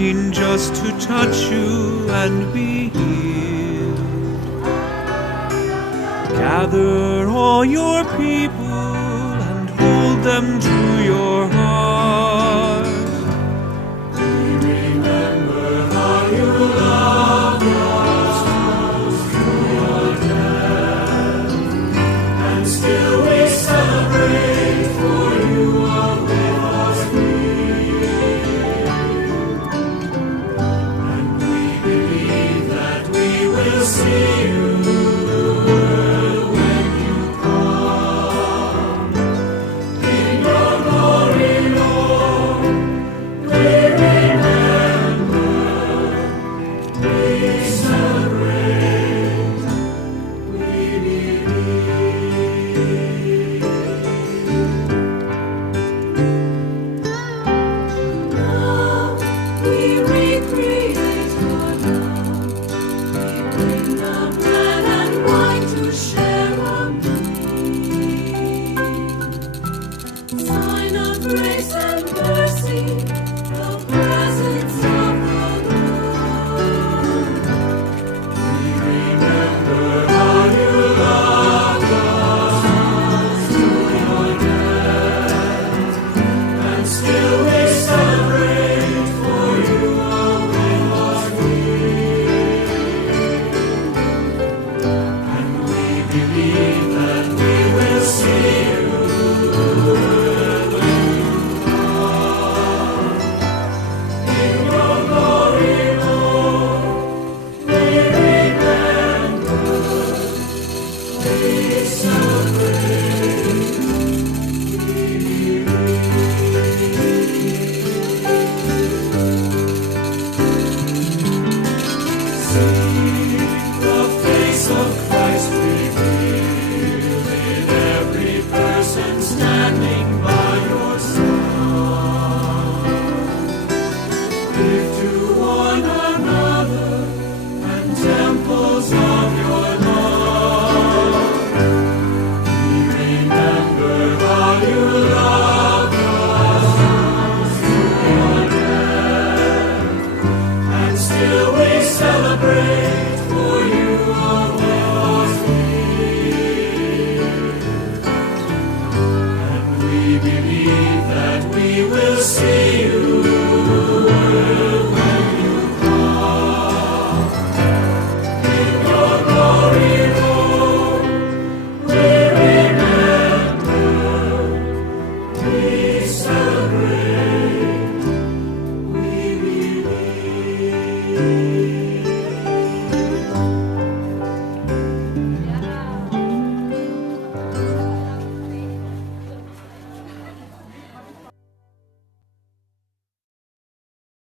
longing just to touch you and be healed. Gather all your people and hold them to your heart. We remember how you loved us through your death, and still we celebrate, for you are with us here. And we believe that we will see you when you come. In your glory, Lord, we remember, we celebrate, we believe. Now we recreate your love. We bring the bread and wine to share our meal. Sign of grace.